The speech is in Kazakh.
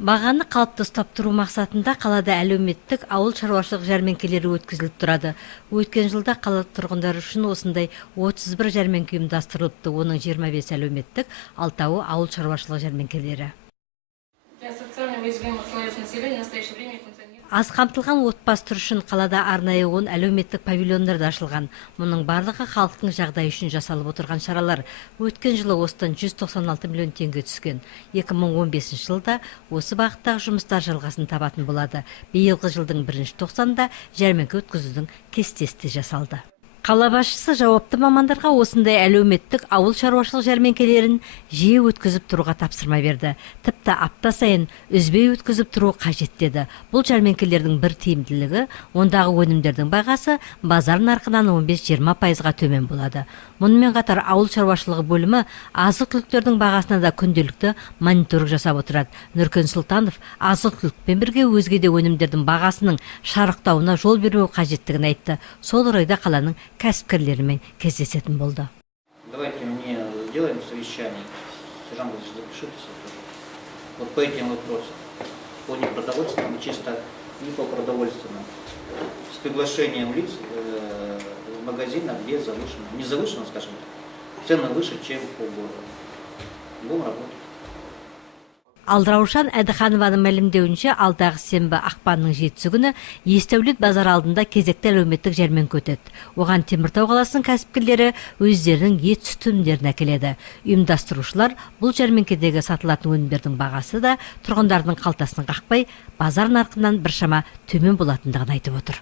Бағаны қалыпты ұстап тұру мақсатында қалада әлеуметтік ауыл шаруашылық жәрмеңкелері өткізіліп тұрады. Өткен жылда қала тұрғындары үшін осындай 31 жәрмеңке ұйымдастырылыпты. Оның 25 әлеуметтік, 6-ы ауыл шаруашылық жәрмеңкелері. Для социально уязвимых слоев населения в настоящее время функционирует. Аз қамтылған отбасы үшін қалада арнайы 10 әлеуметтік павильондар да ашылған. Мұның барлығы халықтың жағдайы үшін жасалып отырған шаралар. Өткен жылы осыдан 196 миллион теңге түскен. 2015 жылда осы бағыттағы жұмыстар жалғасын табатын болады. Биылғы жылдың 1-тоқсанында жәрмеңке өткізудің кестесі жасалды. Қала басшысы жауапты мамандарға осындай әлеуметтік ауыл шаруашылық жәрмеңкелерін жиі өткізіп тұруға тапсырма берді. Тіпті апта сайын үзбей өткізіп тұру қажет деді. Бұл жәрмеңкелердің бір тиімділігі, ондағы өнімдердің бағасы базар нарқынан 15-20%-ға төмен болады. Мұнымен қатар ауыл шаруашылығы бөлімі азық-түліктердің бағасына да күнделікті мониторинг жасап отырады. Нұркен Сұлтанов азық-түлікпен бірге өзге де өнімдердің бағасының шарықтауына жол бермеу қажеттігін айтты. Сол орайда қаланың кәсіпкерлерімен кездесетін болды. Давайте мне сделаем совещание. Сержант, запишитесь. Вот по этим вопросам. По непродовольственным, чисто не по продовольственным. С приглашением лиц в магазинах, где завышено. Не завышено, скажем так. Цены выше, чем по городу. Будем работать. Алраушан Әдіханованың мәлімдеуінше, алдағы сенбі ақпанның 7-сі күні Есдәулет базар алдында кезекті әлеуметтік жәрмеңке өтеді. Оған Теміртау қаласының кәсіпкерлері өздерінің ет сүт өнімдерін әкеледі. Ұйымдастырушылар бұл жәрмеңкедегі сатылатын өнімдердің бағасы да тұрғындардың қалтасын қақпай, базар нарқынан біршама төмен болатындығын айтып отыр.